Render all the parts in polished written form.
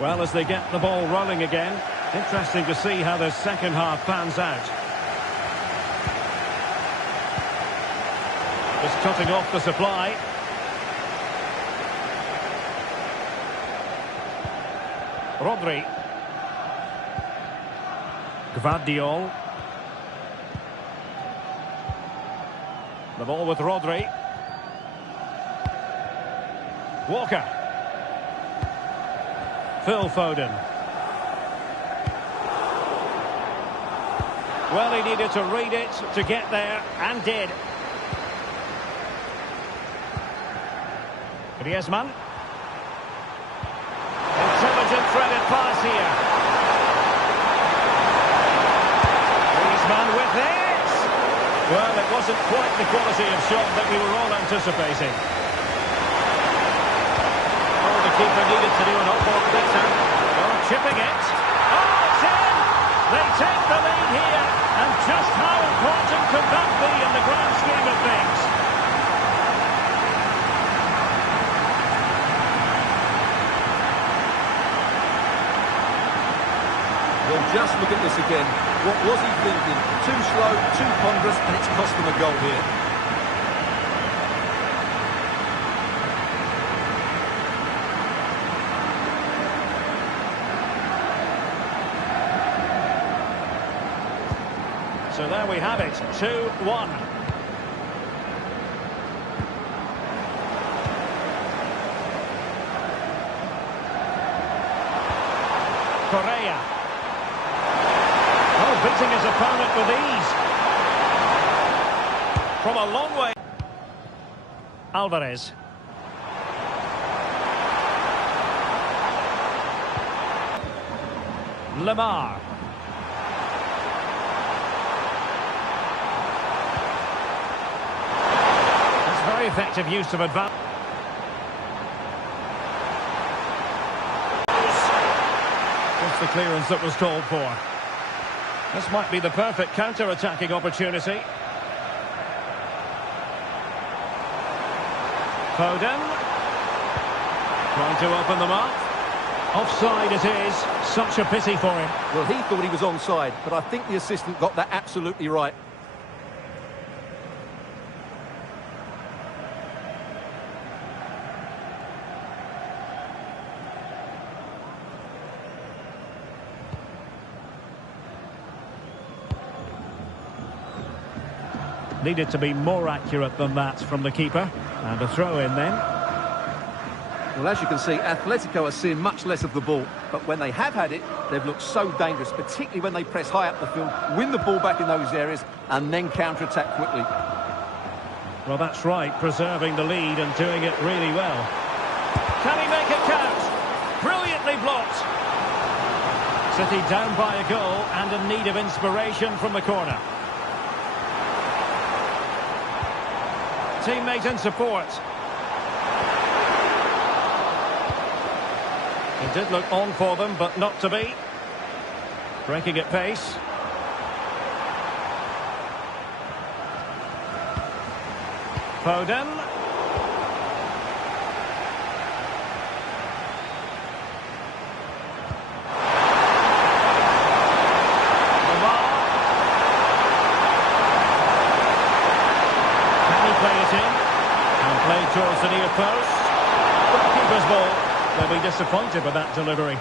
Well, as they get the ball rolling again, interesting to see how the second half pans out. Just cutting off the supply. Rodri. Gvardiol. The ball with Rodri. Walker. Phil Foden. Well, he needed to read it to get there, and did. Griezmann. Intelligent threaded pass here. Griezmann with it. Well, it wasn't quite the quality of shot that we were all anticipating. Oh, the keeper needed to do an awful lot better. Oh, chipping it. Oh, it's in! They take the lead here. And just how important could that be in the grand scheme of things? Well, just look at this again. What was he thinking? Too slow, too ponderous, and it's cost them a goal here. So there we have it, 2-1. Correa. Oh, beating his opponent with ease. From a long way. Alvarez. Lemar. That's very effective use of advantage. Just the clearance that was called for. This might be the perfect counter-attacking opportunity. Foden. Trying to open them up. Offside it is. Such a pity for him. Well, he thought he was onside, but I think the assistant got that absolutely right. Needed to be more accurate than that from the keeper. And a throw in then. Well, as you can see, Atletico are seeing much less of the ball. But when they have had it, they've looked so dangerous, particularly when they press high up the field, win the ball back in those areas, and then counter-attack quickly. Well, that's right, preserving the lead and doing it really well. Can he make it count? Brilliantly blocked. City down by a goal and in need of inspiration from the corner. Teammate in support. It did look on for them, but not to be. Breaking at pace. Foden. Towards the near post. Keeper's ball. They'll be disappointed with that delivery.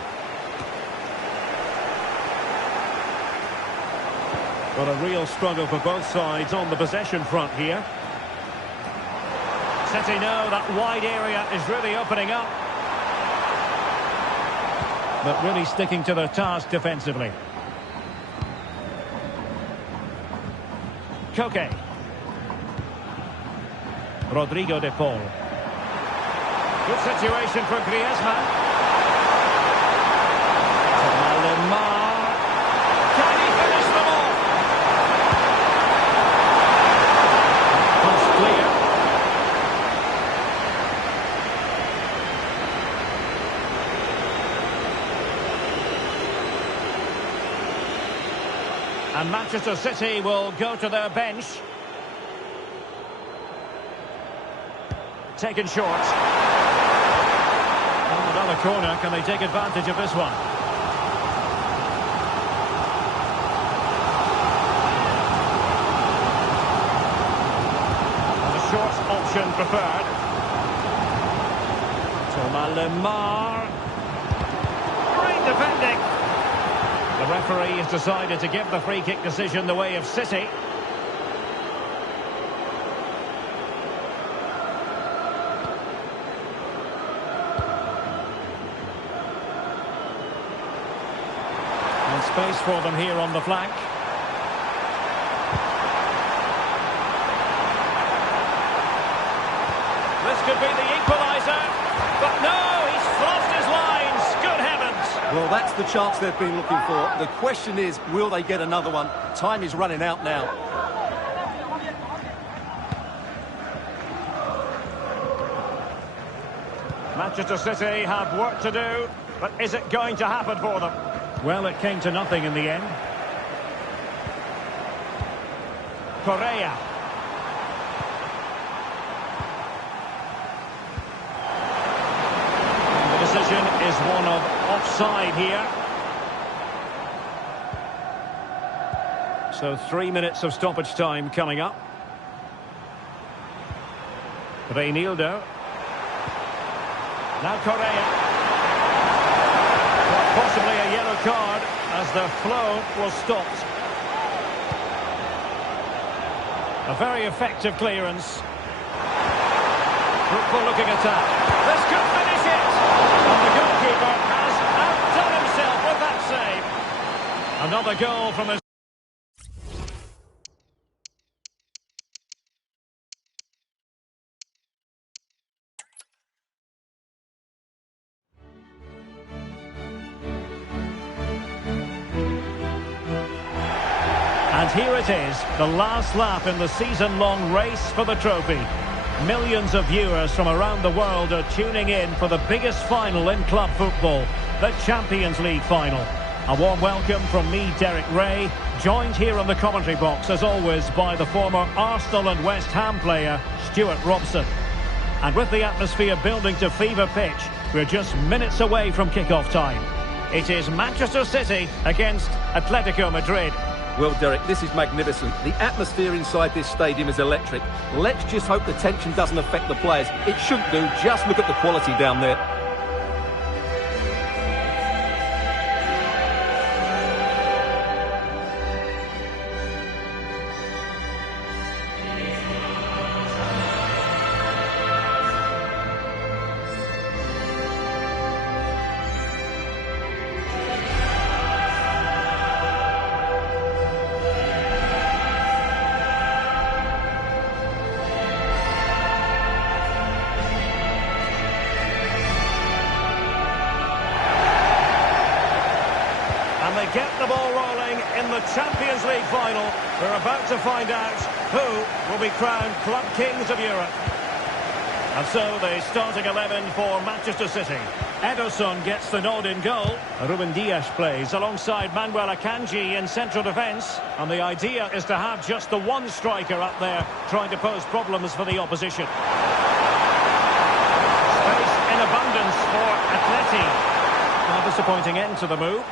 But a real struggle for both sides on the possession front here. City know that wide area is really opening up. But really sticking to their task defensively. Koke. Rodrigo de Paul. Good situation for Griezmann. Lemar. Can he finish them off? Comes clear. And Manchester City will go to their bench. Taken short. Oh, another corner. Can they take advantage of this one? Short option preferred. Thomas Lemar. Great defending. The referee has decided to give the free kick decision the way of City. And space for them here on the flank. This could be the equaliser, but no, he's fluffed his lines. Good heavens. Well, that's the chance they've been looking for. The question is, will they get another one? Time is running out now. Manchester City have work to do, but is it going to happen for them? Well, it came to nothing in the end. Correa. Decision is one of offside here. So 3 minutes of stoppage time coming up. Reinildo. Now Correa. Possibly a yellow card as the flow was stopped. A very effective clearance. Fruitful looking attack. This could finish it. And the goalkeeper has outdone himself with that save. Another goal from his... And here it is, the last lap in the season-long race for the trophy. Millions of viewers from around the world are tuning in for the biggest final in club football, the Champions League final. A warm welcome from me, Derek Ray, joined here on the commentary box, as always, by the former Arsenal and West Ham player, Stuart Robson. And with the atmosphere building to fever pitch, we're just minutes away from kick-off time. It is Manchester City against Atletico Madrid. Well, Derek, this is magnificent. The atmosphere inside this stadium is electric. Let's just hope the tension doesn't affect the players. It shouldn't do. Just look at the quality down there. They get the ball rolling in the Champions League final. We're about to find out who will be crowned Club Kings of Europe. And so the starting 11 for Manchester City. Ederson gets the nod in goal. Ruben Dias plays alongside Manuel Akanji in central defence. And the idea is to have just the one striker up there trying to pose problems for the opposition. Space in abundance for Atleti. A disappointing end to the move.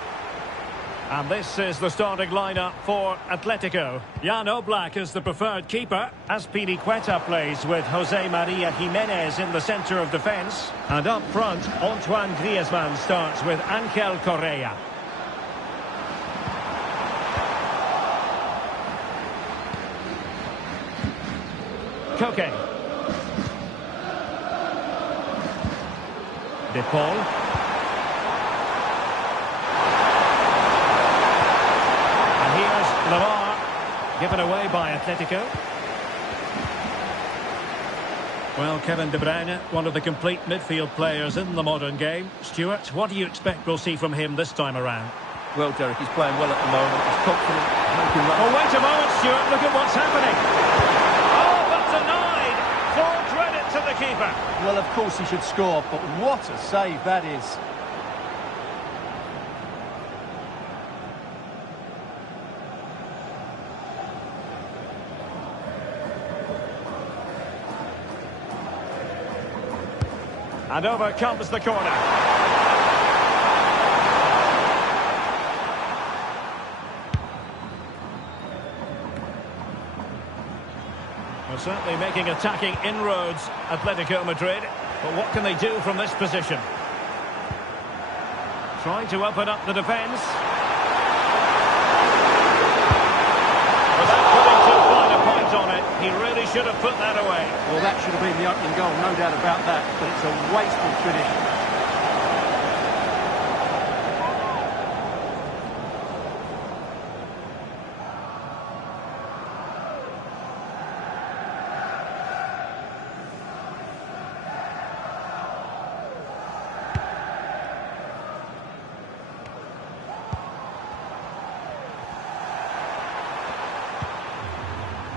And this is the starting lineup for Atletico. Jan Oblak is the preferred keeper. Azpilicueta plays with Jose Maria Jimenez in the centre of defence. And up front, Antoine Griezmann starts with Ángel Correa. Koke. De Paul. Lemar, given away by Atletico. Well, Kevin De Bruyne, one of the complete midfield players in the modern game. Stuart, what do you expect we'll see from him this time around? Well, Derek, he's playing well at the moment. He's confident, making runs. Oh, wait a moment, Stuart. Look at what's happening. Oh, but denied. Full credit to the keeper. Well, of course he should score, but what a save that is. And over comes the corner. Well, certainly making attacking inroads, Atletico Madrid. But what can they do from this position? Trying to open up the defence. Without putting too fine a point on it, he really should have put that away. Well, that should have been the opening goal, no doubt about that. But it's a wasteful finish.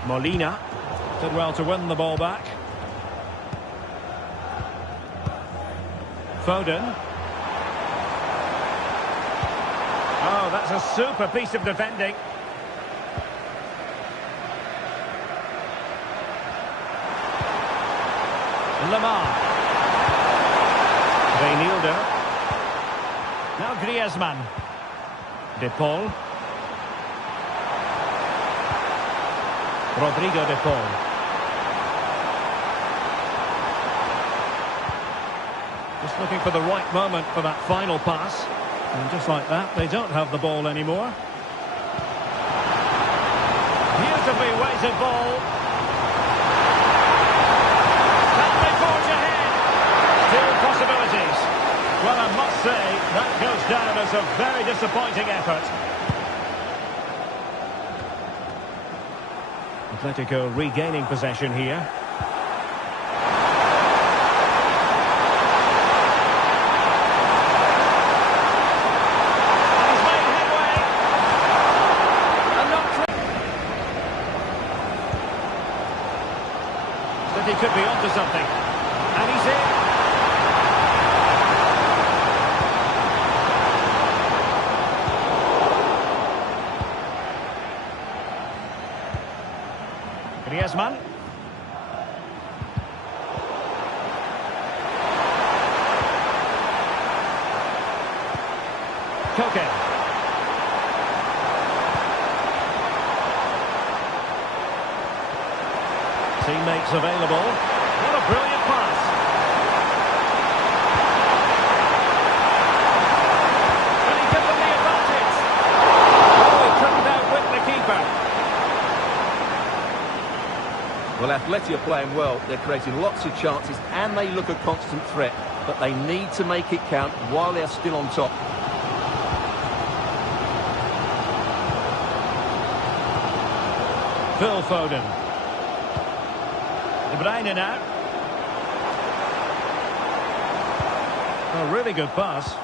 Molina did well to win the ball back. Foden. Oh, that's a super piece of defending. Lemar. Reinildo. Now Griezmann. De Paul. Rodrigo De Paul. Just looking for the right moment for that final pass. And just like that, they don't have the ball anymore. Beautifully weighted ball. Can they forge ahead? Still possibilities. Well, I must say, that goes down as a very disappointing effort. Atletico regaining possession here. And he's made headway. And not City could be onto something. And he's in. Griezmann. Koke. Teammates available. What a brilliant pass. Can he give them the advantage? Oh, he couldn't outwit the keeper. Well, Atleti are playing well. They're creating lots of chances and they look a constant threat. But they need to make it count while they're still on top. Phil Foden. De Bruyne now. A really good pass.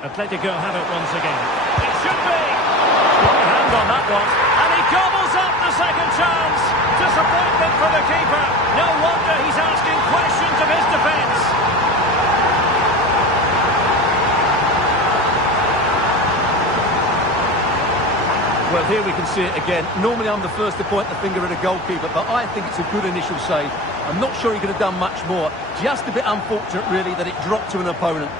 Atletico have it once again. It should be! Good hand on that one. And he gobbles up the second chance. Disappointment for the keeper. No wonder he's asking questions of his defence. Well, here we can see it again. Normally I'm the first to point the finger at a goalkeeper, but I think it's a good initial save. I'm not sure he could have done much more. Just a bit unfortunate, really, that it dropped to an opponent.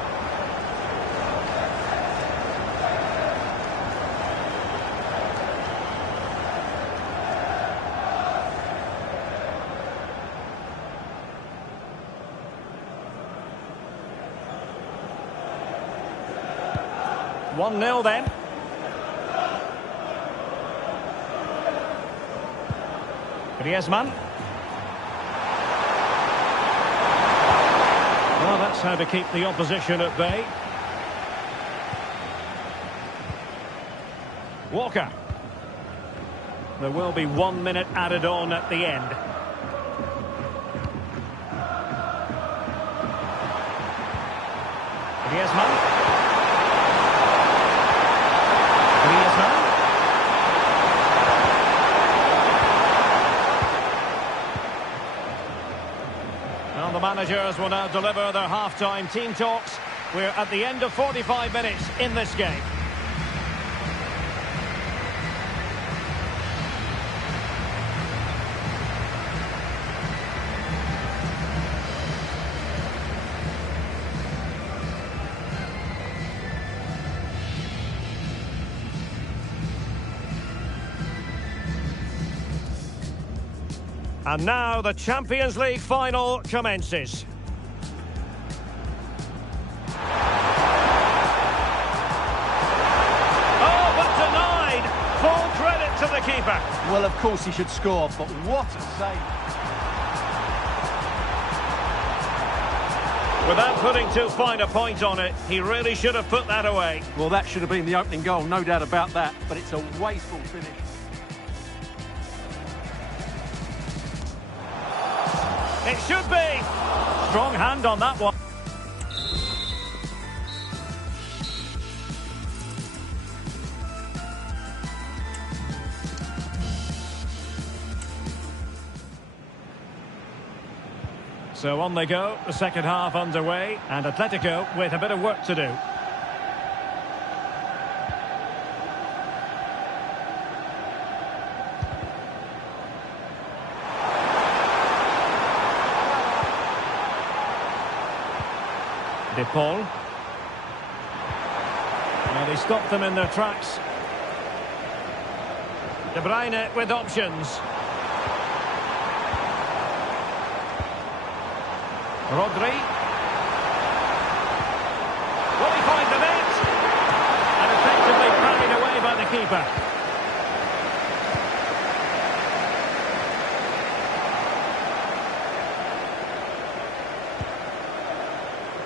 One 0 then. Griezmann. Well, that's how to keep the opposition at bay. Walker. There will be 1 minute added on at the end. Griezmann. Griezmann. Well, the managers will now deliver their half-time team talks. We're at the end of 45 minutes in this game. And now the Champions League final commences. Oh, but denied! Full credit to the keeper. Well, of course he should score, but what a save. Without putting too fine a point on it, he really should have put that away. Well, that should have been the opening goal, no doubt about that, but it's a wasteful finish. It should be. Strong hand on that one. So on they go, the second half underway, and Atletico with a bit of work to do. De Paul. Well, they stopped them in their tracks. De Bruyne with options. Rodri. Will he find the net? And effectively carried away by the keeper.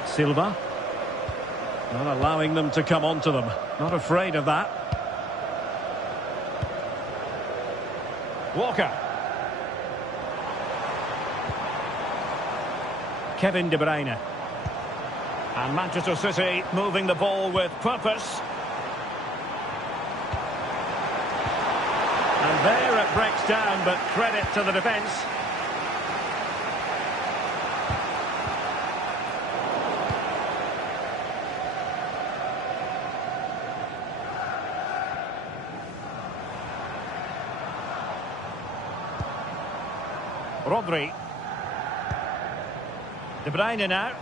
Silva. Not allowing them to come onto them. Not afraid of that. Walker. Kevin De Bruyne. And Manchester City moving the ball with purpose. And there it breaks down, but credit to the defence. Rodri. De Bruyne now.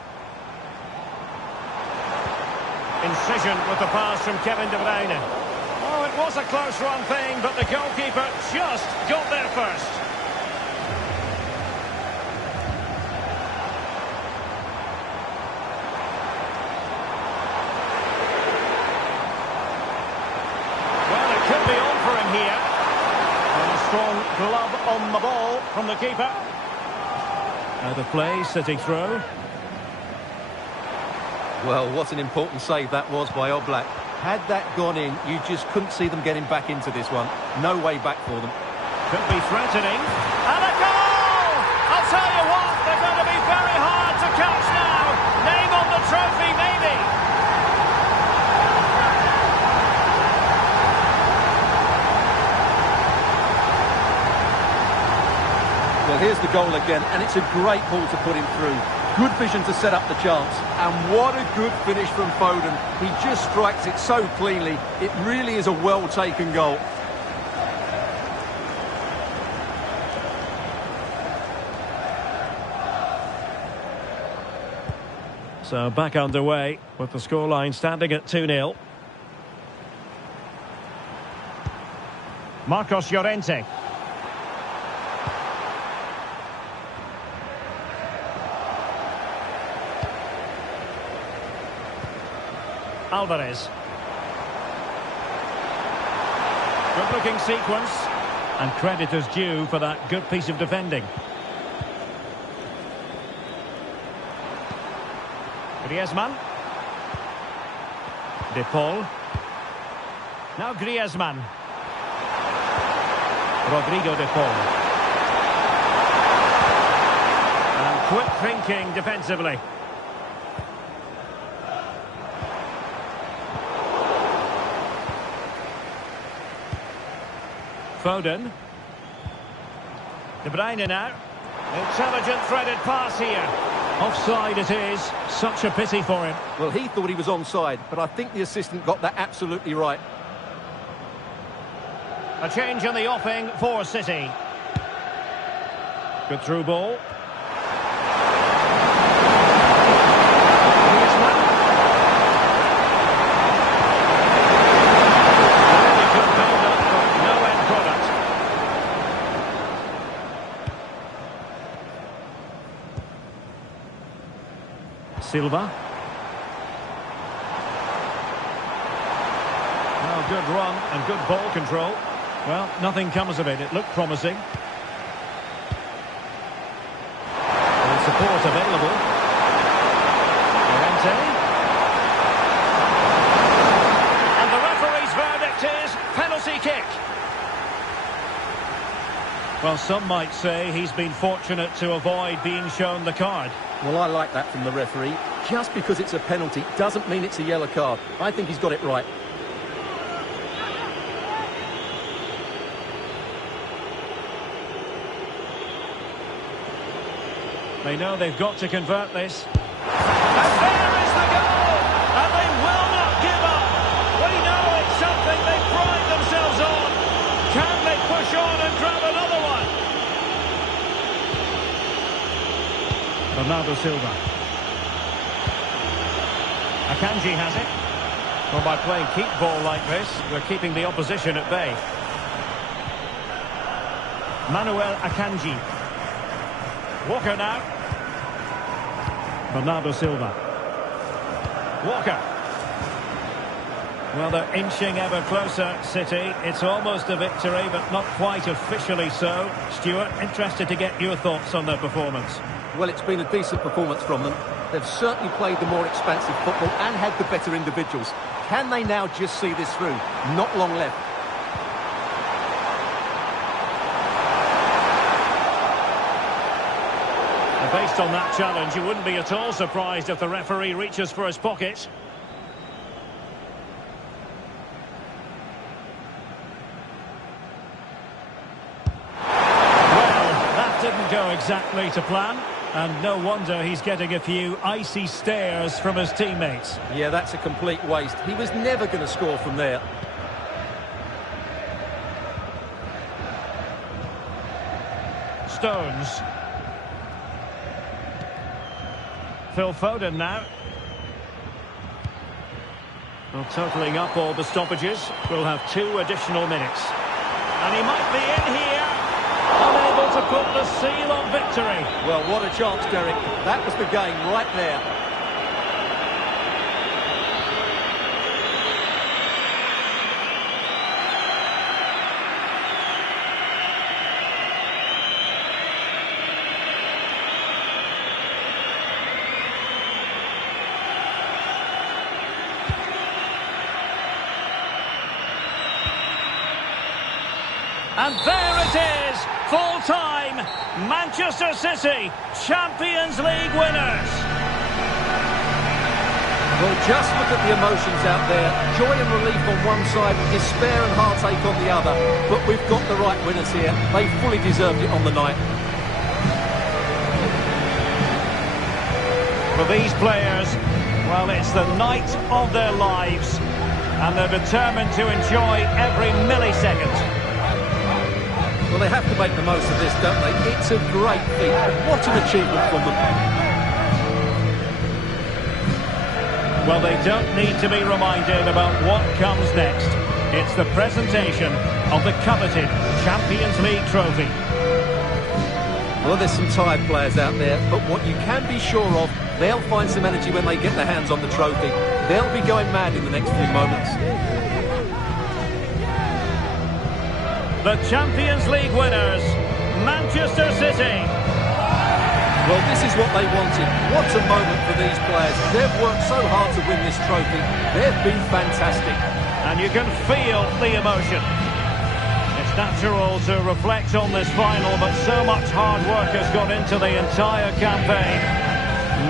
Incision with the pass from Kevin De Bruyne. Oh, it was a close run thing, but the goalkeeper just got there first. Well, it could be on for him here. And a strong glove on the ball from the keeper. Out of play, City throw. Well, what an important save that was by Oblak. Had that gone in, you just couldn't see them getting back into this one. No way back for them. Could be threatening. And a goal! I'll tell you what, they're going to be very hard to catch now. Name on the trophy, maybe. Well, here's the goal again, and it's a great ball to put him through. Good vision to set up the chance, and what a good finish from Foden. He just strikes it so cleanly. It really is a well-taken goal. So back underway with the scoreline standing at 2-0. Marcos Llorente. Alvarez. Good looking sequence, and credit is due for that good piece of defending. Griezmann. De Paul. Now Griezmann. Rodrigo De Paul. And quick thinking defensively. Foden. De Bruyne now. Intelligent threaded pass here. Offside it is. Such a pity for him. Well, he thought he was onside, but I think the assistant got that absolutely right. A change in the offing for City. Good through ball. Silva. Well, good run and good ball control. Well, nothing comes of it. It looked promising. And support available. Llorente. And the referee's verdict is penalty kick. Well, some might say he's been fortunate to avoid being shown the card. Well, I like that from the referee. Just because it's a penalty doesn't mean it's a yellow card. I think he's got it right. They know they've got to convert this. And there is the goal! And they will not give up! We know it's something they pride themselves on. Can they push on and grab another one? Bernardo Silva. Akanji has it. Well, by playing keep ball like this, we're keeping the opposition at bay. Manuel Akanji. Walker now. Bernardo Silva. Walker. Well, they're inching ever closer, City. It's almost a victory, but not quite officially so. Stuart, interested to get your thoughts on their performance. Well, it's been a decent performance from them. They've certainly played the more expansive football and had the better individuals. Can they now just see this through? Not long left. Based on that challenge, you wouldn't be at all surprised if the referee reaches for his pocket. Well, that didn't go exactly to plan, and no wonder he's getting a few icy stares from his teammates. Yeah, that's a complete waste. He was never going to score from there. Stones. Phil Foden now. Well, totalling up all the stoppages, we'll have 2 additional minutes. And he might be in here, unable to put the seal on victory. Well, what a chance, Derek. That was the game right there. And there it is, full time, Manchester City, Champions League winners. Well, just look at the emotions out there. Joy and relief on one side, despair and heartache on the other. But we've got the right winners here. They fully deserved it on the night. For these players, well, it's the night of their lives, and they're determined to enjoy every millisecond. Well, they have to make the most of this, don't they? It's a great feat. What an achievement from them. Well, they don't need to be reminded about what comes next. It's the presentation of the coveted Champions League trophy. Well, there's some tired players out there, but what you can be sure of, they'll find some energy when they get their hands on the trophy. They'll be going mad in the next few moments. The Champions League winners, Manchester City. Well, this is what they wanted. What a moment for these players. They've worked so hard to win this trophy. They've been fantastic. And you can feel the emotion. It's natural to reflect on this final, but so much hard work has gone into the entire campaign.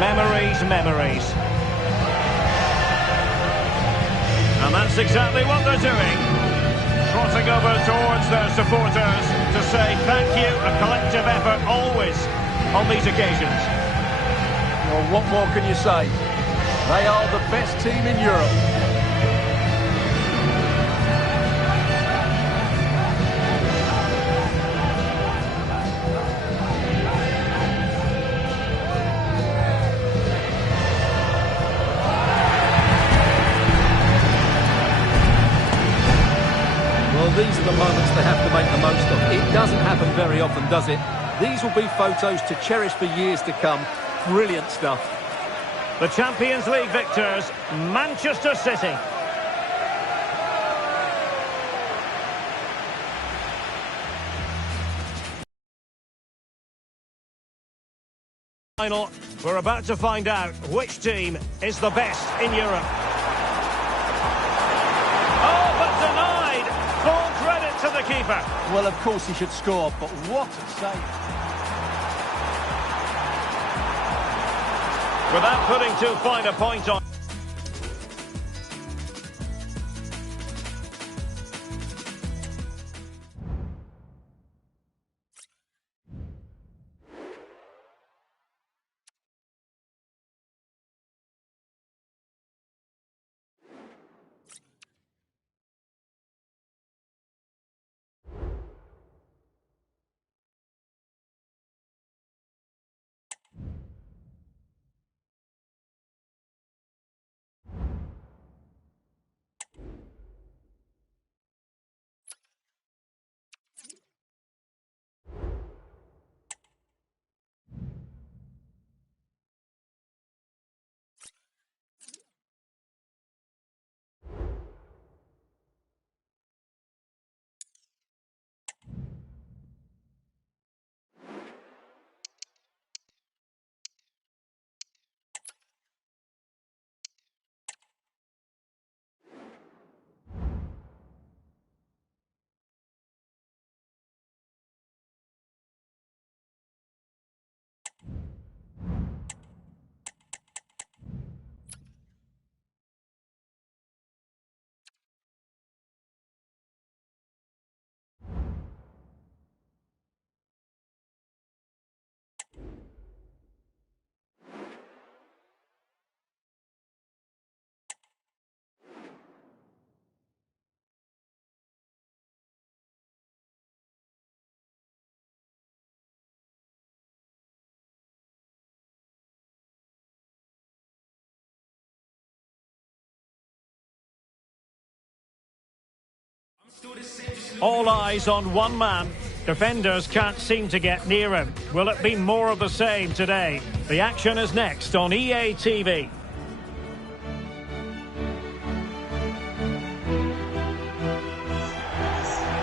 Memories, memories. And that's exactly what they're doing. Trotting over towards their supporters to say thank you, a collective effort always on these occasions. Well, what more can you say? They are the best team in Europe. These are the moments they have to make the most of. It doesn't happen very often, does it? These will be photos to cherish for years to come. Brilliant stuff. The Champions League victors, Manchester City. Final, we're about to find out which team is the best in Europe. Oh, but denied! Full credit to the keeper. Well, of course he should score, but what a save. Without putting too fine a point on. All eyes on one man. Defenders can't seem to get near him. Will it be more of the same today? The action is next on EA TV.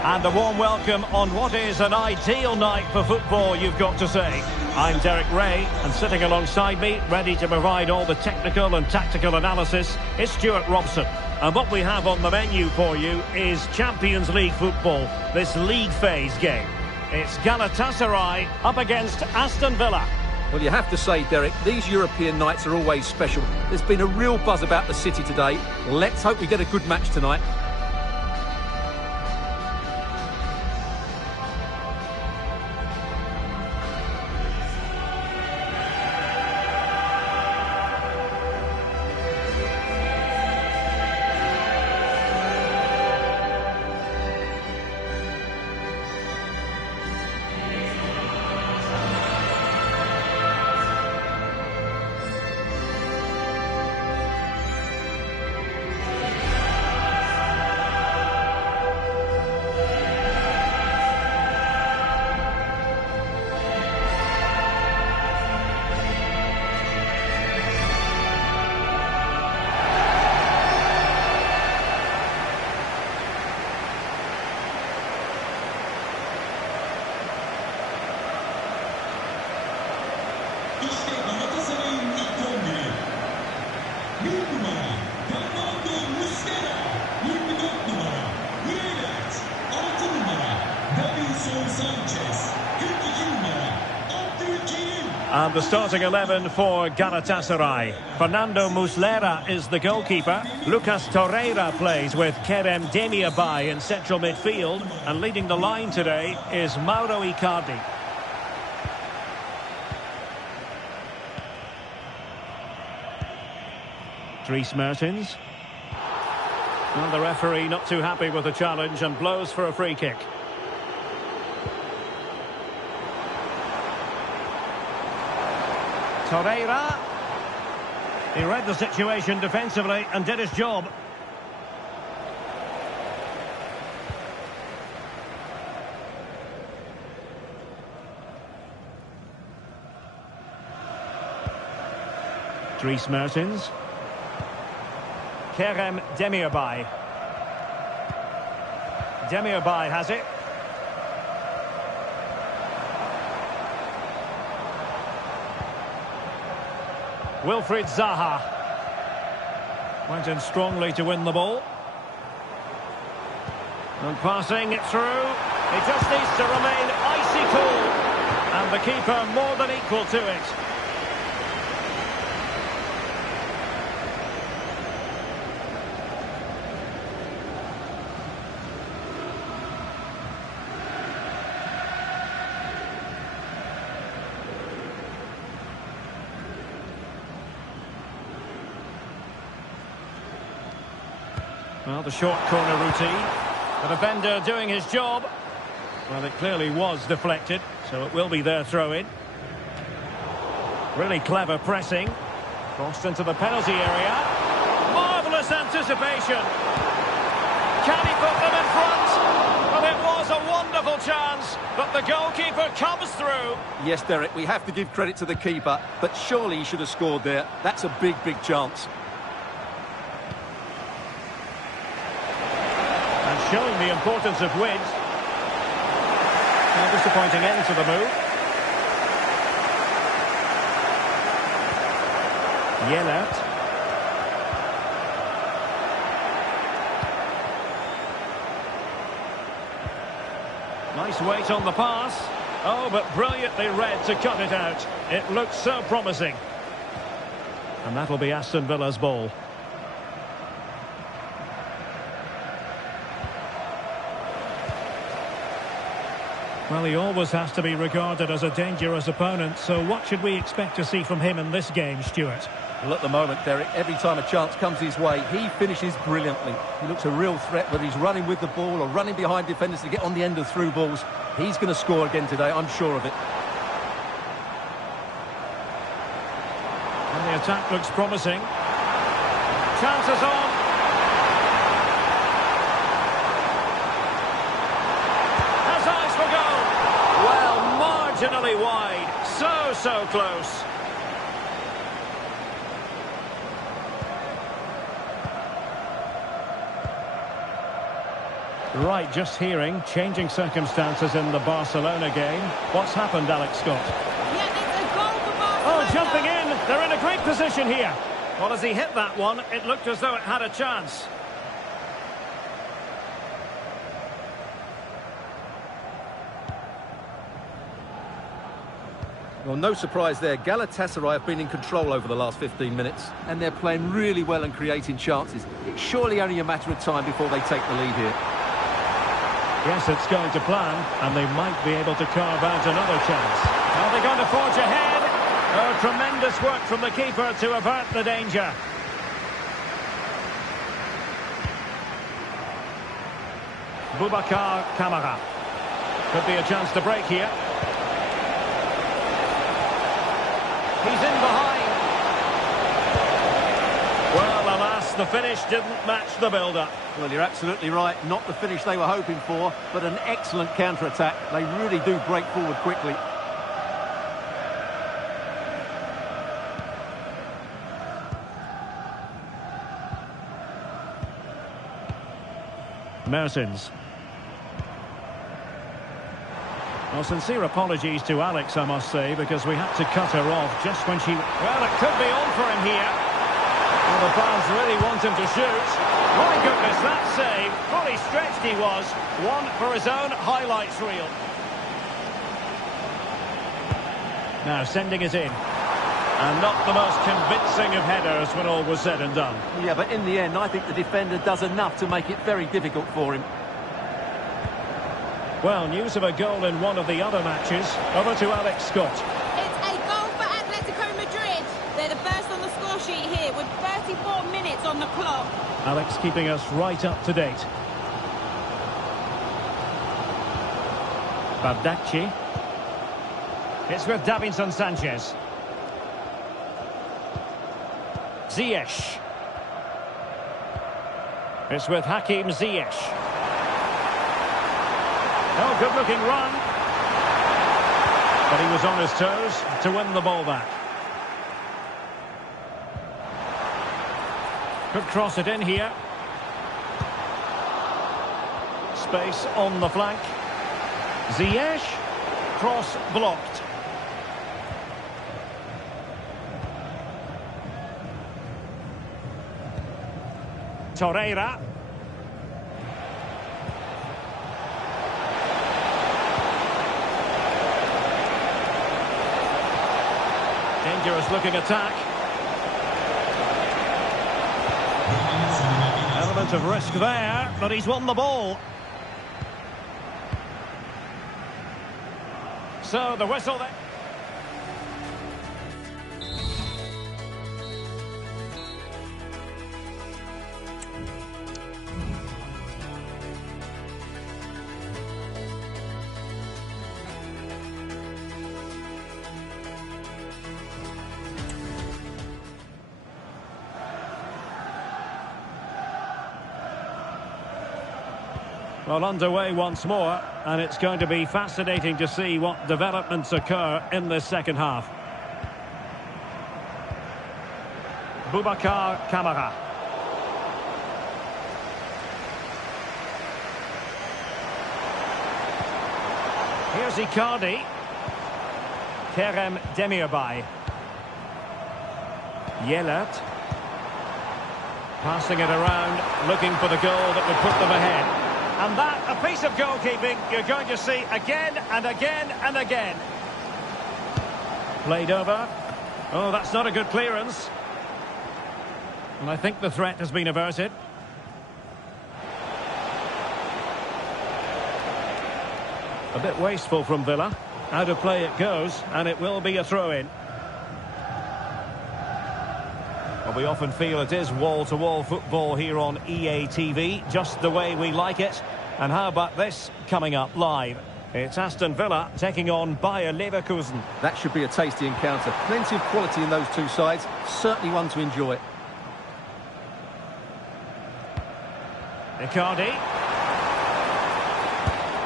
And a warm welcome on what is an ideal night for football, you've got to say. I'm Derek Ray, and sitting alongside me, ready to provide all the technical and tactical analysis, is Stuart Robson. And what we have on the menu for you is Champions League football, this league phase game. It's Galatasaray up against Aston Villa. Well, you have to say, Derek, these European nights are always special. There's been a real buzz about the city today. Let's hope we get a good match tonight. And the starting 11 for Galatasaray. Fernando Muslera is the goalkeeper. Lucas Torreira plays with Kerem Demirbay in central midfield. And leading the line today is Mauro Icardi. Dries Mertens. Well, the referee not too happy with the challenge and blows for a free kick. Torreira. He read the situation defensively and did his job. Dries Mertens. Kerem Demirbay. Demirbay has it. Wilfried Zaha. Went in strongly to win the ball. And passing it through. He just needs to remain icy cool. And the keeper more than equal to it. Well, the short corner routine. The defender doing his job. Well, it clearly was deflected, so it will be their throw-in. Really clever pressing. Crossed into the penalty area. Marvellous anticipation. Can he put them in front? Well, it was a wonderful chance, but the goalkeeper comes through. Yes, Derek, we have to give credit to the keeper, but surely he should have scored there. That's a big, big chance. Showing the importance of width. A disappointing end to the move. Yellert. Nice weight on the pass. Oh, but brilliantly read to cut it out. It looks so promising. And that'll be Aston Villa's ball. Well, he always has to be regarded as a dangerous opponent, so what should we expect to see from him in this game, Stuart? Well, at the moment, Derek, every time a chance comes his way, he finishes brilliantly. He looks a real threat, whether he's running with the ball or running behind defenders to get on the end of through balls. He's going to score again today, I'm sure of it. And the attack looks promising. Chances on. Marginally wide, so close. Right, just hearing, changing circumstances in the Barcelona game. What's happened, Alex Scott? Yeah, it's a goal for Barcelona. Oh, jumping in, they're in a great position here. Well, as he hit that one, it looked as though it had a chance. Well, no surprise there. Galatasaray have been in control over the last 15 minutes, and they're playing really well and creating chances. It's surely only a matter of time before they take the lead here. Yes, it's going to plan, and they might be able to carve out another chance. Are they going to forge ahead? Oh, tremendous work from the keeper to avert the danger. Boubacar Kamara. Could be a chance to break here. He's in behind. Well, alas, the finish didn't match the build-up. Well, you're absolutely right. Not the finish they were hoping for, but an excellent counter-attack. They really do break forward quickly. Mertens. Well, sincere apologies to Alex, I must say, because we had to cut her off just when she... Well, it could be on for him here. Well, the fans really want him to shoot. My goodness, that save. Fully stretched he was. One for his own highlights reel. Now, sending it in. And not the most convincing of headers when all was said and done. Yeah, but in the end, I think the defender does enough to make it very difficult for him. Well, news of a goal in one of the other matches. Over to Alex Scott. It's a goal for Atletico Madrid. They're the first on the score sheet here with 34 minutes on the clock. Alex keeping us right up to date. Bardacci. It's with Davinson Sanchez. Ziyech. It's with Hakim Ziyech. Oh, good-looking run. But he was on his toes to win the ball back. Could cross it in here. Space on the flank. Ziyech. Cross blocked. Torreira. Dangerous looking attack. Element of risk there, but he's won the ball. So the whistle there. Well, underway once more, and it's going to be fascinating to see what developments occur in this second half. Boubacar Kamara. Here's Icardi. Kerem Demirbay. Yelat. Passing it around, looking for the goal that would put them ahead. And that, a piece of goalkeeping you're going to see again and again and again. Played over. Oh, that's not a good clearance. And I think the threat has been averted. A bit wasteful from Villa. Out of play it goes, and it will be a throw-in. Well, we often feel it is wall-to-wall football here on EA TV, just the way we like it. And how about this coming up live? It's Aston Villa taking on Bayer Leverkusen. That should be a tasty encounter. Plenty of quality in those two sides. Certainly one to enjoy. Icardi.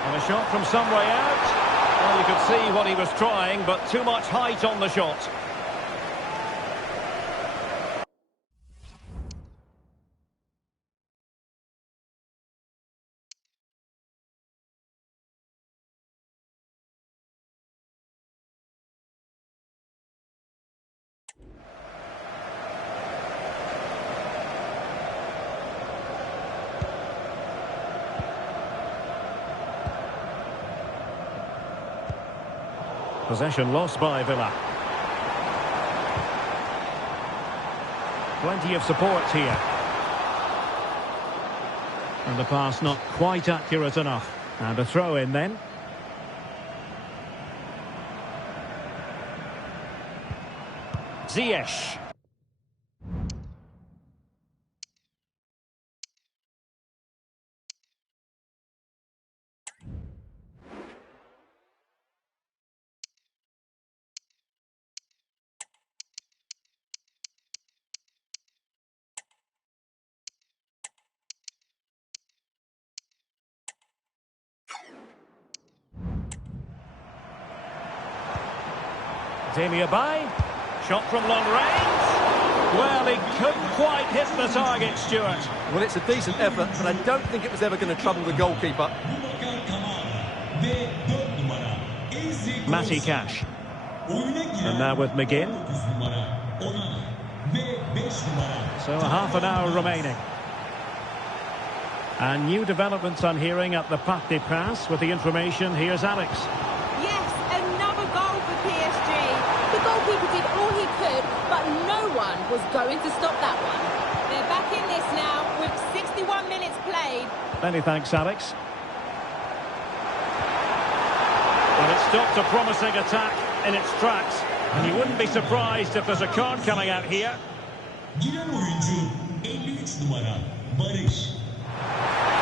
And a shot from some way out. Well, you could see what he was trying, but too much height on the shot. Possession lost by Villa. Plenty of support here. And the pass not quite accurate enough. And a throw in then. Ziyech. Demirbay, shot from long range. Well, he couldn't quite hit the target, Stuart. Well, it's a decent effort, but I don't think it was ever going to trouble the goalkeeper. Matty Cash. And now with McGinn. So a half an hour remaining. And new developments I'm hearing at the Parc des Princes. With the information, here's Alex. Yes, another goal for PSG. The goalkeeper did all he could, but no one was going to stop that one. They're back in this now with 61 minutes played. Many thanks, Alex. And it stopped a promising attack in its tracks. And you wouldn't be surprised if there's a card coming out here.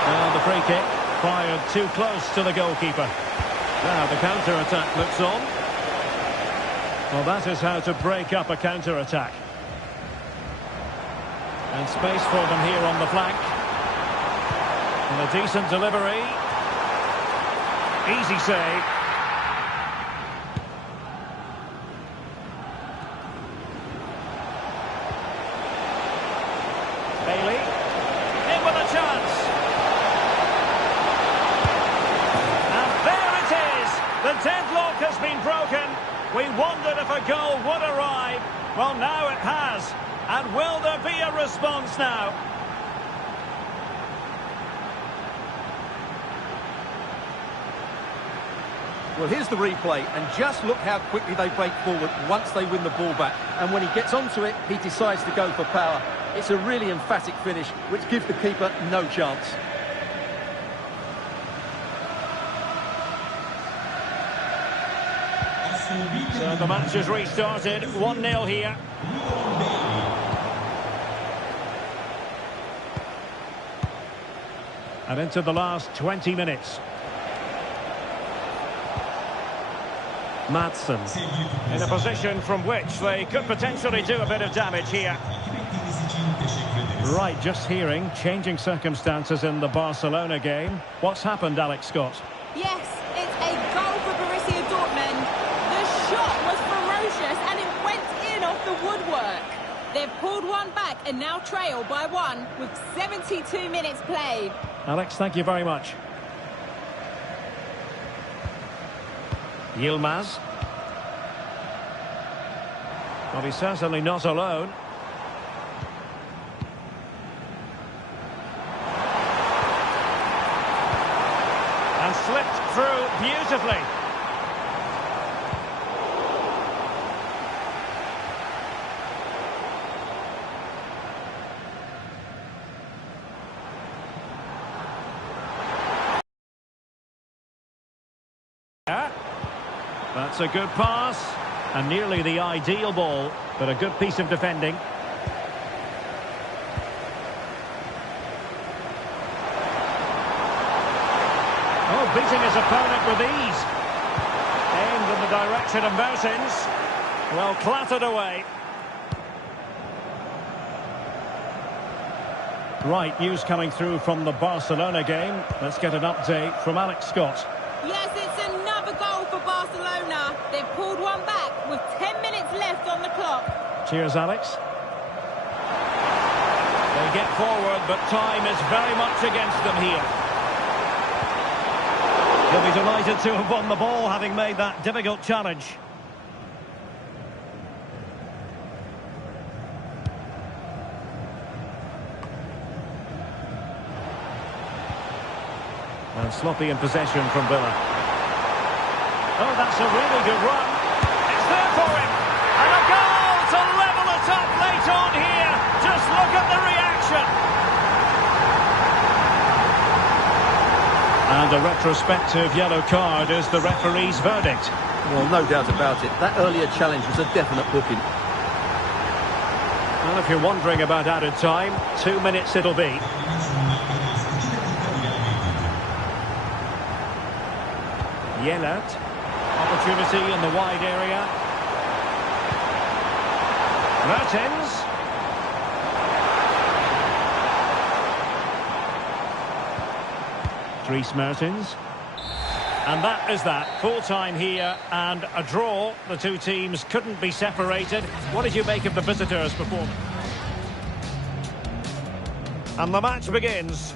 And the free kick fired too close to the goalkeeper. Now the counter-attack looks on. Well, that is how to break up a counter-attack. And space for them here on the flank. And a decent delivery. Easy save. wondered if a goal would arrive. Well, now it has. And will there be a response now? Well, here's the replay, and just look how quickly they break forward once they win the ball back. And when he gets onto it, he decides to go for power. It's a really emphatic finish, which gives the keeper no chance. So the match has restarted, 1-0 here. And into the last 20 minutes. Madsen in a position from which they could potentially do a bit of damage here. Right, just hearing changing circumstances in the Barcelona game. What's happened, Alex Scott? Yes, it's a goal for Borussia Dortmund. The shot was ferocious and it went in off the woodwork. They've pulled one back and now trail by 1 with 72 minutes played. Alex, thank you very much. Yilmaz. Well, he's certainly not alone. And slipped through beautifully. That's a good pass, and nearly the ideal ball, but a good piece of defending. Oh, beating his opponent with ease. Aimed in the direction of Mertens. Well, clattered away. Right, news coming through from the Barcelona game. Let's get an update from Alex Scott. Yes, it's another goal for Barcelona. They've pulled one back with 10 minutes left on the clock. Cheers, Alex. They get forward, but time is very much against them here. He'll be delighted to have won the ball, having made that difficult challenge. And sloppy in possession from Villa. Oh, that's a really good run. It's there for him. And a goal to level it up late on here. Just look at the reaction. And a retrospective yellow card is the referee's verdict. Well, no doubt about it. That earlier challenge was a definite booking. Well, if you're wondering about added time, 2 minutes it'll be. Yellert. Opportunity in the wide area. Mertens. Dries Mertens. And that is that. Full time here and a draw. The two teams couldn't be separated. What did you make of the visitors' performance? And the match begins.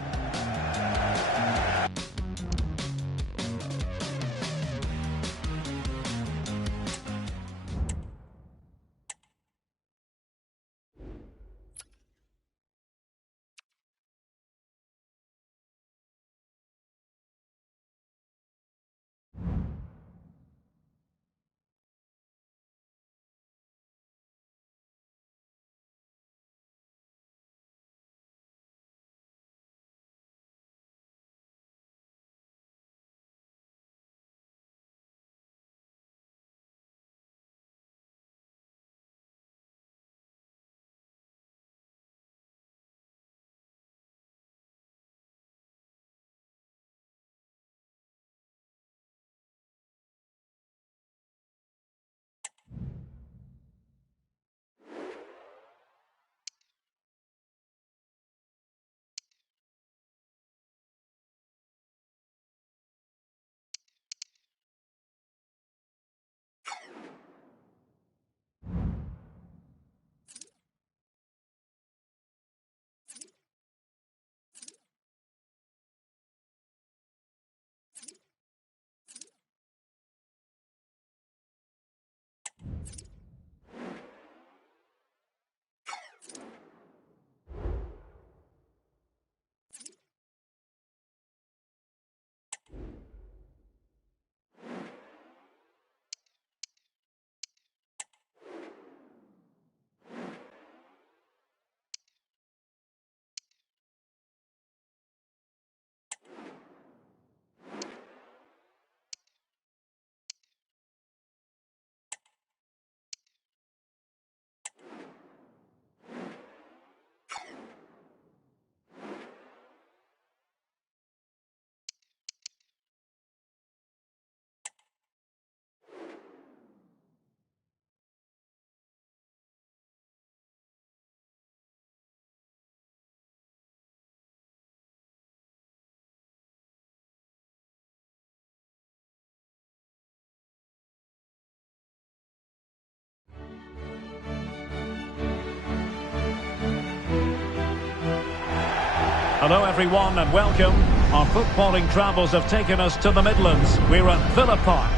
Hello everyone and welcome. Our footballing travels have taken us to the Midlands. We're at Villa Park.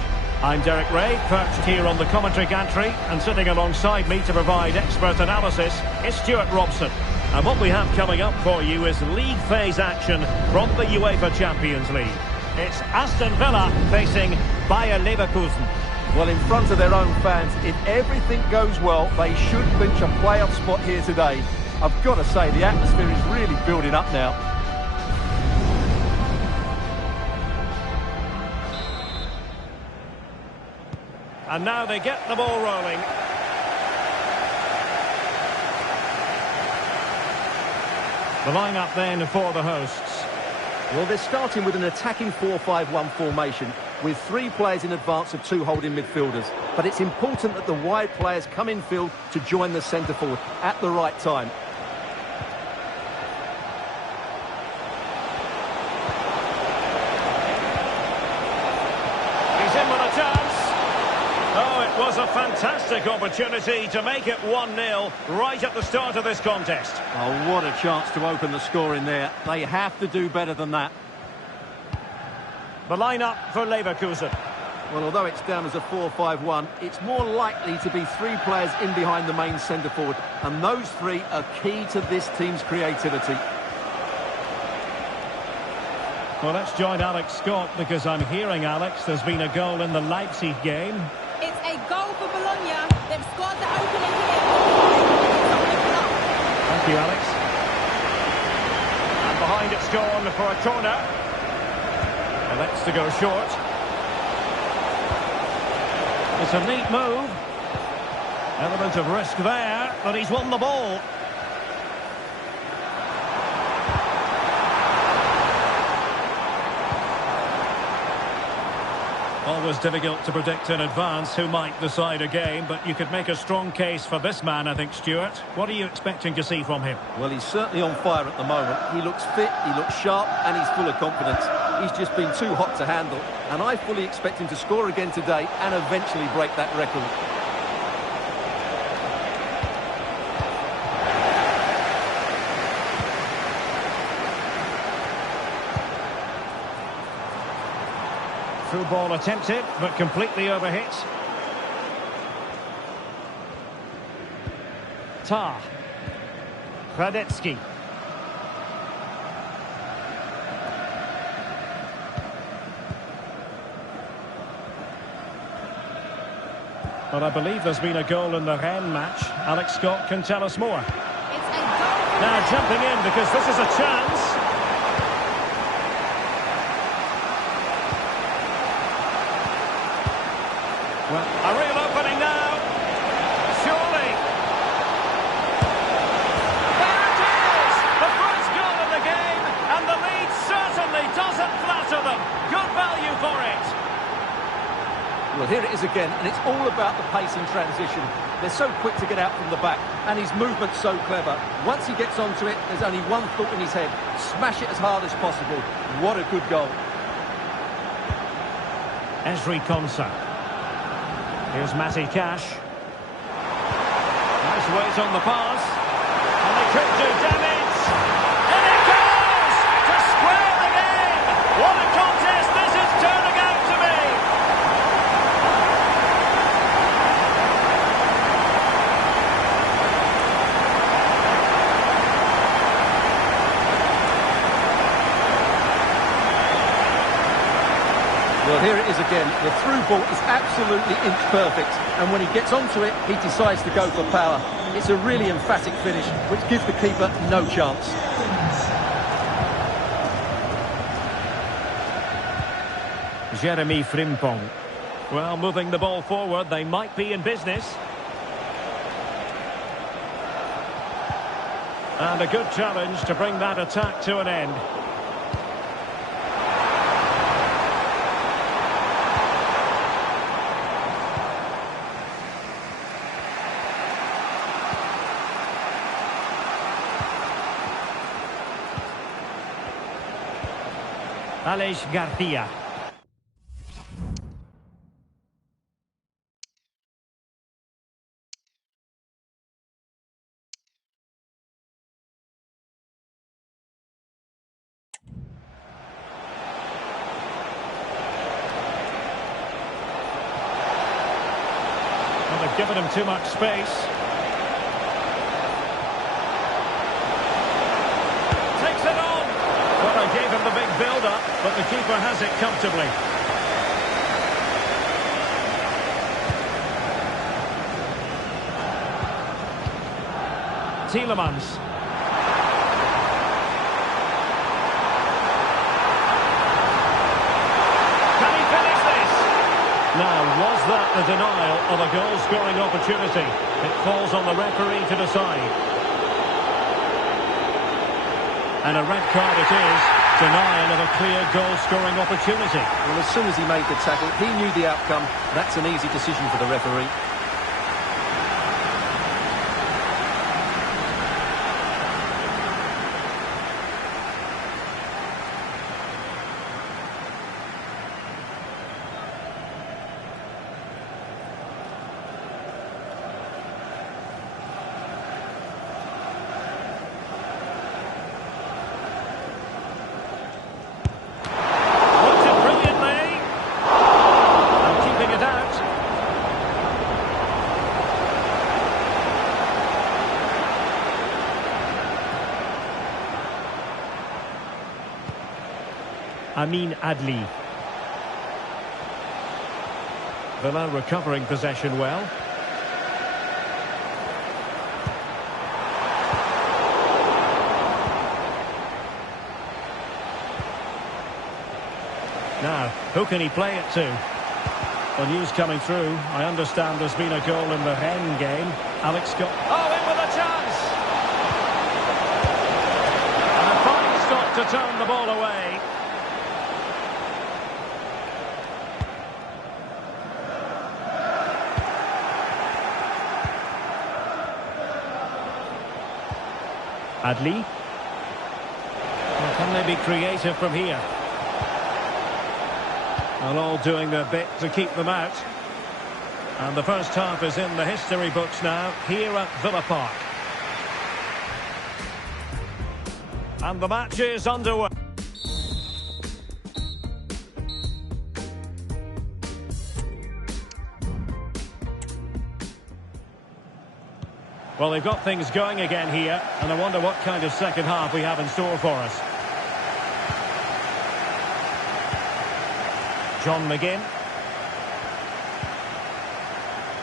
I'm Derek Ray, perched here on the commentary gantry, and sitting alongside me to provide expert analysis is Stuart Robson. And what we have coming up for you is league phase action from the UEFA Champions League. It's Aston Villa facing Bayer Leverkusen. Well, in front of their own fans, if everything goes well, they should clinch a playoff spot here today. I've got to say, the atmosphere is really building up now. And now they get the ball rolling. The lineup then for the hosts. Well, they're starting with an attacking 4-5-1 formation with 3 players in advance of 2 holding midfielders. But it's important that the wide players come in field to join the centre forward at the right time. He's in with a chance. Oh, it was a fantastic opportunity to make it 1-0 right at the start of this contest. Oh, what a chance to open the score in there. They have to do better than that. The lineup for Leverkusen. Well, although it's down as a 4-5-1, it's more likely to be 3 players in behind the main centre forward. And those 3 are key to this team's creativity. Well, let's join Alex Scott because I'm hearing, Alex, there's been a goal in the Leipzig game. It's a goal for Bologna. They've scored the opener here. Thank you, Alex. And behind it's gone for a corner. Elects to go short. It's a neat move. Element of risk there, but he's won the ball. Always difficult to predict in advance who might decide a game, but you could make a strong case for this man, I think, Stuart. What are you expecting to see from him? Well, he's certainly on fire at the moment. He looks fit, he looks sharp, and he's full of confidence. He's just been too hot to handle, and I fully expect him to score again today and eventually break that record. Through ball attempted, but completely overhit. Tah. Radetzky. But I believe there's been a goal in the Rennes match. Alex Scott can tell us more. It's a goal. Now jumping in because this is a chance. Well, a real opening now. Surely. There it is! The first goal of the game, and the lead certainly doesn't flatter them. Good value for it. Well, here it is again, and it's all about the pace in transition. They're so quick to get out from the back, and his movement's so clever. Once he gets onto it, there's only one thought in his head. Smash it as hard as possible. What a good goal. Ezri Konsa. Here's Matty Cash. Nice weight on the pass. And they could do damage. And it goes to square the game. What a contest this is turning out to be. Well, here it is again. The through ball is absolutely inch perfect. And when he gets onto it, he decides to go for power. It's a really emphatic finish, which gives the keeper no chance. Jeremy Frimpong. Well, moving the ball forward, they might be in business. And a good challenge to bring that attack to an end. Aleix Garcia. They've given him too much space. Takes it on. Well, they gave him the big build-up, but the keeper has it comfortably. Tielemans. Now, was that the denial of a goal-scoring opportunity? It falls on the referee to decide. And a red card it is, denial of a clear goal-scoring opportunity. Well, as soon as he made the tackle, he knew the outcome. That's an easy decision for the referee. Amin Adli. Villa recovering possession well. Now, who can he play it to? The news coming through. I understand there's been a goal in the Rennes game. Alex Scott. Oh, in with a chance! And a fine stop to turn the ball away. Adli. Well, can they be creative from here? Well, all doing their bit to keep them out. And the first half is in the history books now, here at Villa Park. And the match is underway. Well, they've got things going again here, and I wonder what kind of second half we have in store for us. John McGinn.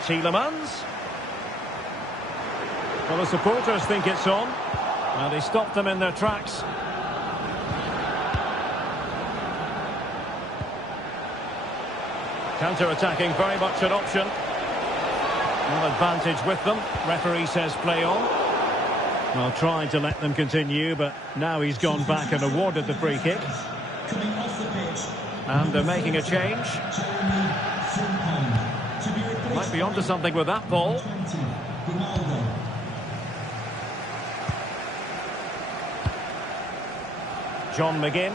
Tielemans. Well, the supporters think it's on. Now they stopped them in their tracks. Counter-attacking, very much an option. No advantage with them. Referee says play on. Well, trying to let them continue, but now he's gone back and awarded the free kick. And they're making a change. Might be onto something with that ball. John McGinn.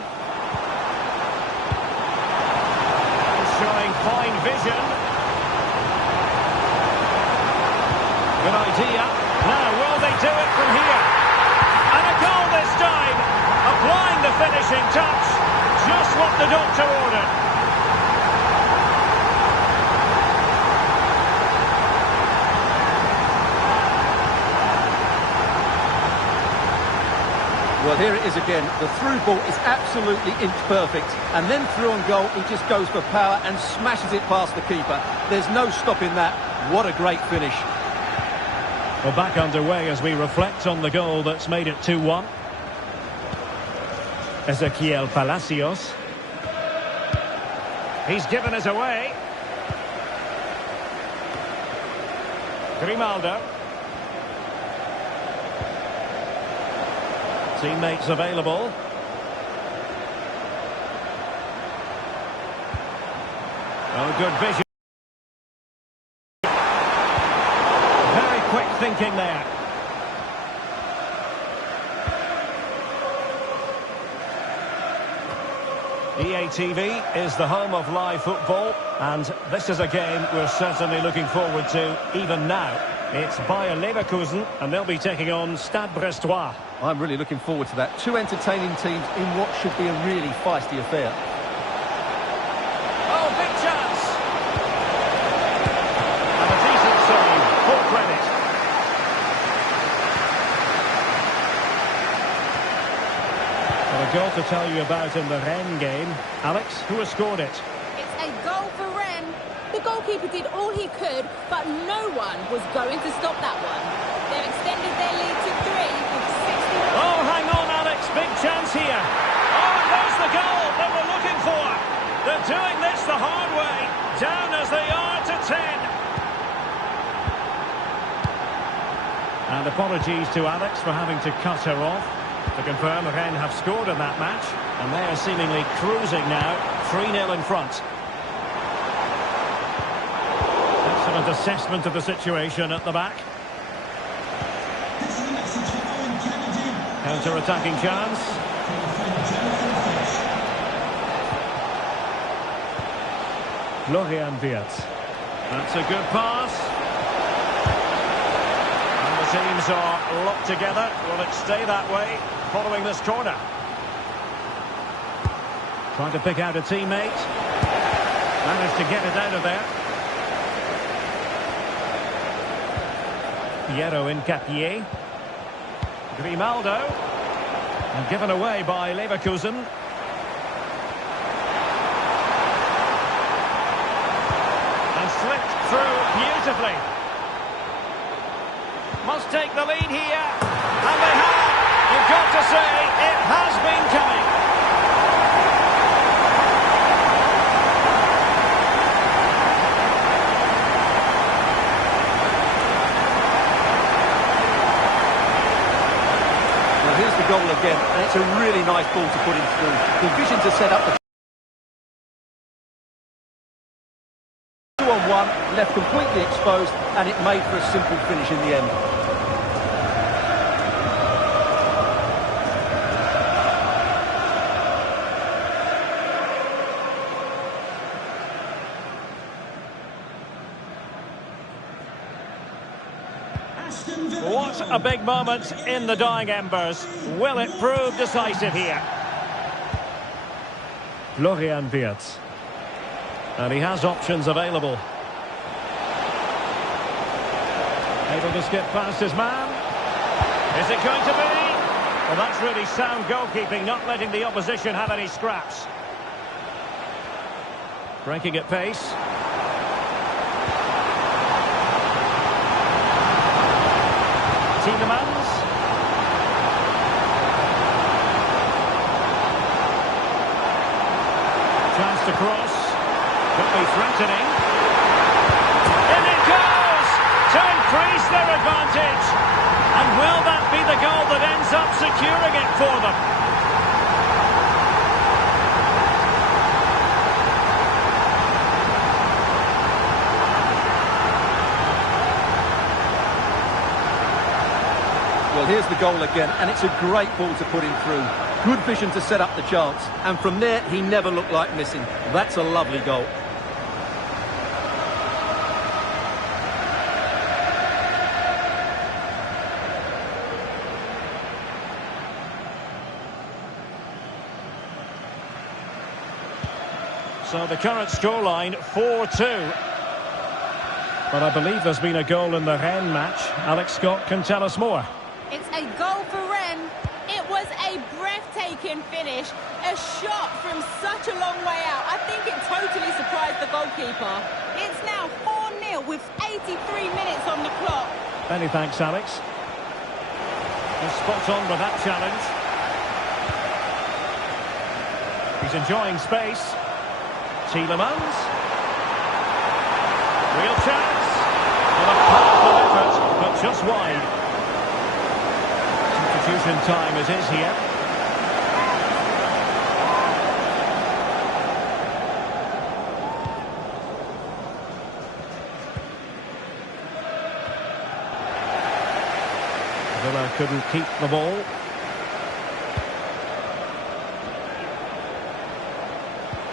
Showing fine vision. Good idea. Now, will they do it from here? And a goal this time. Applying the finishing touch. Just what the doctor ordered. Well, here it is again. The through ball is absolutely inch perfect. And then through on goal, he just goes for power and smashes it past the keeper. There's no stopping that. What a great finish. Well, back underway as we reflect on the goal that's made it 2-1. Ezequiel Palacios. He's given us away. Grimaldo. Teammates available. Oh, good vision. Very quick thinking there. EA TV is the home of live football, and this is a game we're certainly looking forward to even now. It's Bayer Leverkusen, and they'll be taking on Stade Brestois. I'm really looking forward to that. Two entertaining teams in what should be a really feisty affair. Oh, big chance! And a decent save. goal to tell you about in the Rennes game. Alex, who has scored it? It's a goal for Rennes. The goalkeeper did all he could, but no one was going to stop that one. They've extended their lead to 3 with 61. Oh, hang on, Alex. Big chance here. Oh, and there's the goal that we're looking for. They're doing this the hard way. Down as they are to 10. And apologies to Alex for having to cut her off. To confirm, Rennes have scored in that match. And they are seemingly cruising now. 3-0 in front. Excellent assessment of the situation at the back. Counter-attacking chance. Florian Wirtz. That's a good pass. And the teams are locked together. Will it stay that way following this corner? Trying to pick out a teammate. Managed to get it out of there. Piero Hincapié. Grimaldo. And given away by Leverkusen. And slipped through beautifully. Must take the lead here. And they have. You've got to say, it has been coming. Here's the goal again, and it's a really nice ball to put him through. The vision to set up the 2-on-1, left completely exposed, and it made for a simple finish in the end. What a big moment in the dying embers. Will it prove decisive here? Florian Wirtz. And he has options available. Able to skip past his man. Is it going to be? Well, that's really sound goalkeeping, not letting the opposition have any scraps. Breaking at pace. Tielemans. Chance to cross. Could be threatening. In it goes! To increase their advantage. And will that be the goal that ends up securing it for them? Well, here's the goal again, and it's a great ball to put him through. Good vision to set up the chance, and from there, he never looked like missing. That's a lovely goal. So the current scoreline, 4-2. But I believe there's been a goal in the Rennes match. Alex Scott can tell us more. It's a goal for Rennes. It was a breathtaking finish. A shot from such a long way out. I think it totally surprised the goalkeeper. It's now 4-0 with 83 minutes on the clock. Many thanks, Alex. He's spot on with that challenge. He's enjoying space. Tielemans. Real chance. And a powerful effort, but just wide. Substitution time it is here. Villa couldn't keep the ball.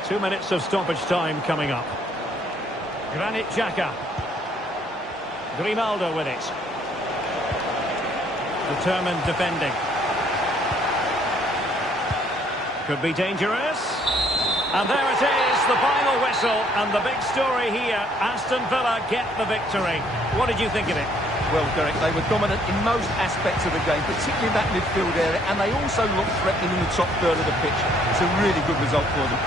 Two minutes of stoppage time coming up. Granit Xhaka. Grimaldo with it. Determined defending. Could be dangerous. And there it is, the final whistle. And the big story here, Aston Villa get the victory. What did you think of it? well, Derek. They were dominant in most aspects of the game, particularly in that midfield area, and they also looked threatening in the top third of the pitch. It's a really good result for them.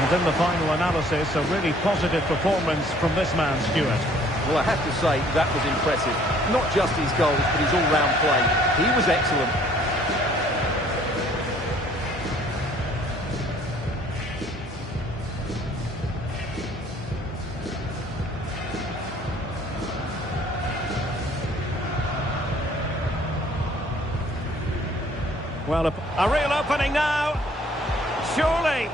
And in the final analysis, a really positive performance from this man, Stuart. Well, I have to say, that was impressive. Not just his goals, but his all-round play. He was excellent. Well, a real opening now. Surely.